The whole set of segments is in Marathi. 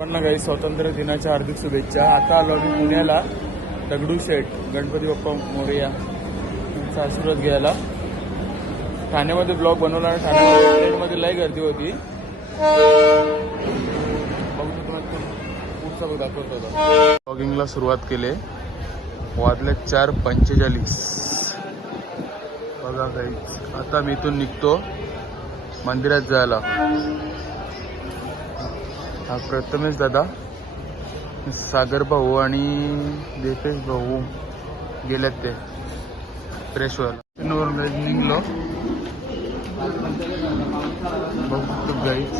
पण ना काही स्वातंत्र्य दिनाच्या हार्दिक शुभेच्छा. आता आलो आम्ही पुण्याला दगडूशेठ गणपती बाप्पा मोरया यांचा आशीर्वाद घ्यायला. ठाण्यामध्ये ब्लॉग बनवला आणि ठाण्यामध्ये ट्रेनमध्ये लई गर्दी होती. बघू तुम्हाला पुढचा बघ दाखवत होता. ब्लॉगिंगला सुरुवात केली. वाजले 4:45. बघा काही आता मी इथून निघतो मंदिरात जायला. हा प्रथमेश दादा, सागर भाऊ आणि दीपेश भाऊ गेलेत ते फ्रेशवर. निघलो बघू गाईच.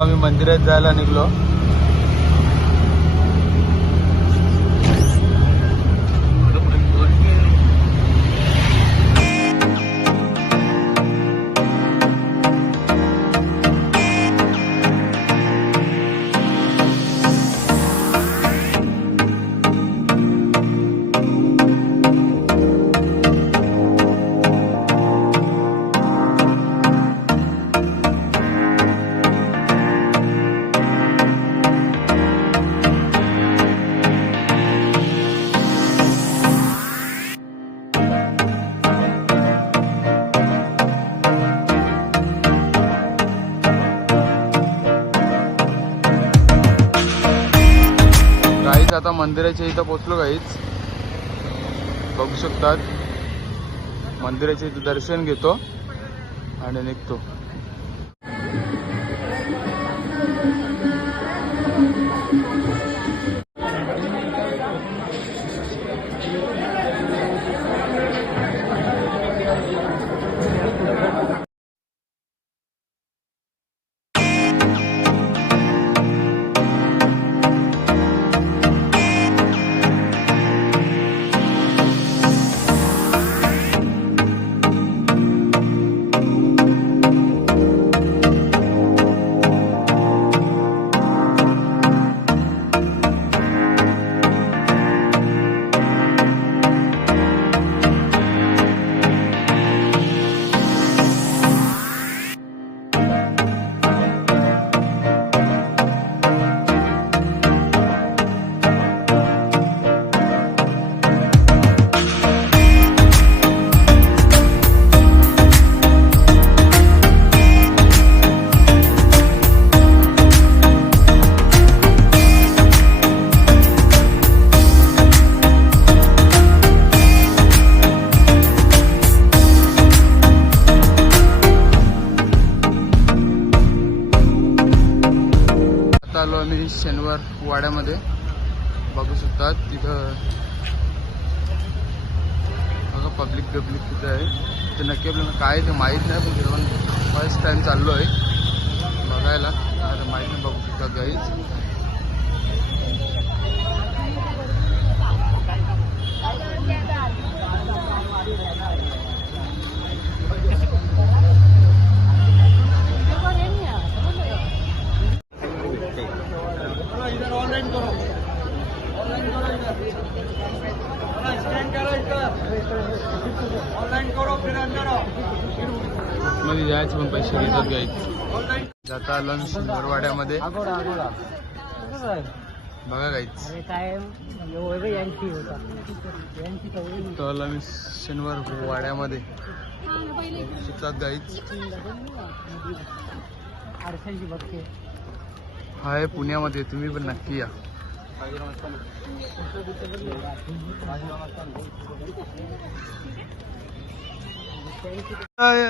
आम्ही मंदिरात जायला निघलो. आता मंदिराच्या इथं पोहोचलो गाईच. बघू शकतात मंदिराच्या इथं दर्शन घेतो आणि निघतो. आलो आम्ही शनिवार वाड्यामध्ये. बघू शकतात तिथं बघा पब्लिक तिथं आहे. ते नक्की आपल्याला काय ते माहीत नाही, पण जेवण फर्स्ट टाइम चाललो आहे बघायला. आता माहीत नाही. बघू शकतात गाईज. मध्ये जायचं पण पैसे घेतात गाईच. जाता आलो मी शनिवारवाड्यामध्ये. बघा गाईच तो आलो मी शनिवार वाड्यामध्ये. शिकतात गाईच. हाय पुण्यामध्ये, तुम्ही पण नक्की या.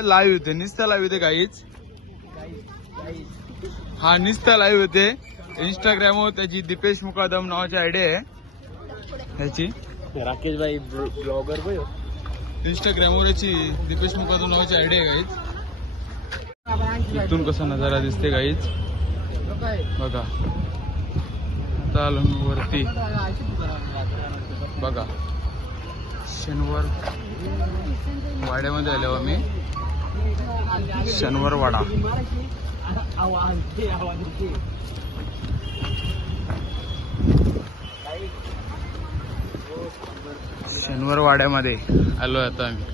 लाईव्ह होते निस्ता लाईव्ह होते काहीच. हा निस्ता लाईव्ह होते इंस्टाग्रामवर. त्याची दीपेश मुकादम नावाची आयडिया आहे ह्याची. राकेश भाई ब्लॉगर इंस्टाग्रामवर याची दीपेश मुकादम नावाची आयडिया आहे गाईच. इथून कसा नजारा दिसते गाईच बघा. आता आलो वरती बघा. शनिवार वाड्यामध्ये आलो आम्ही. शनिवार वाडा. शनिवार वाड्यामध्ये आलो आता आम्ही.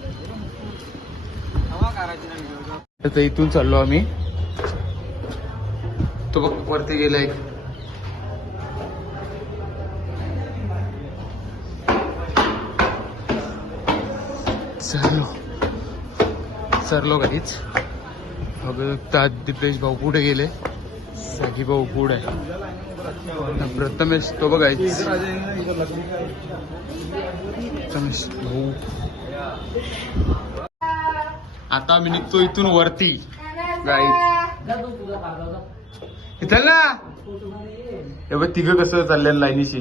आता इथून चाललो आम्ही तो बघ वरती गेलाय. सरलो कधीच बघता. दिपेश भाऊ पुढे गेले, सागी भाऊ पुढे आहे. प्रथमेश तो बघायच. प्रथमेश भाऊ आता आम्ही निघतो इथून वरती. चल ना. हे बघ तिघ कसं चाललेलं लाईनीशी.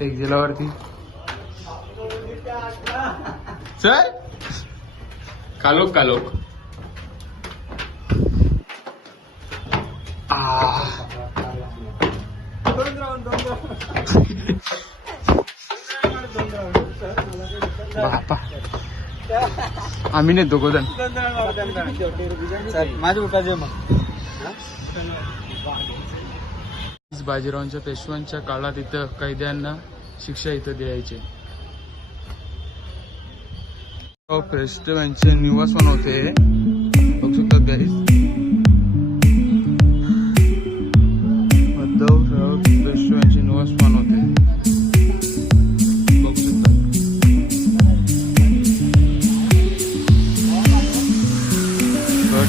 एक गेला वरती. चल कालोक कालोक. बापा आम्ही नाही दोघं जण. माझ्या उठायचे मग. बाजीरावांच्या पेशव्यांच्या काळात इथं कैद्यांना शिक्षा इथं द्यायचे. पेशव्यांचे निवासस्थान होते. बघू शकता गाईस. उद्धवराव पेशव्यांचे निवासस्थान होते. बघू शकता.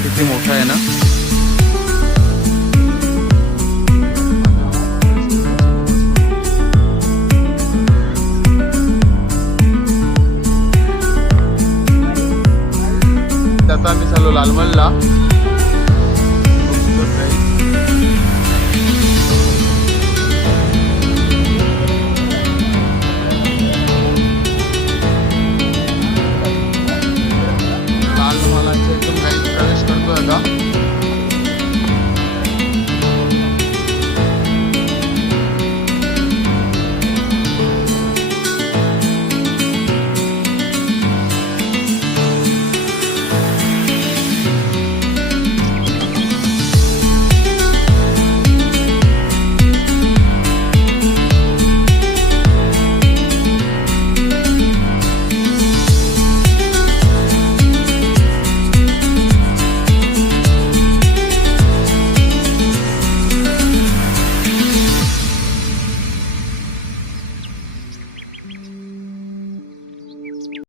किती मोठा आहे ना. आता आम्ही चाललो लालमलला. लालमलाच्या इथून काही प्रवेश करतो आता.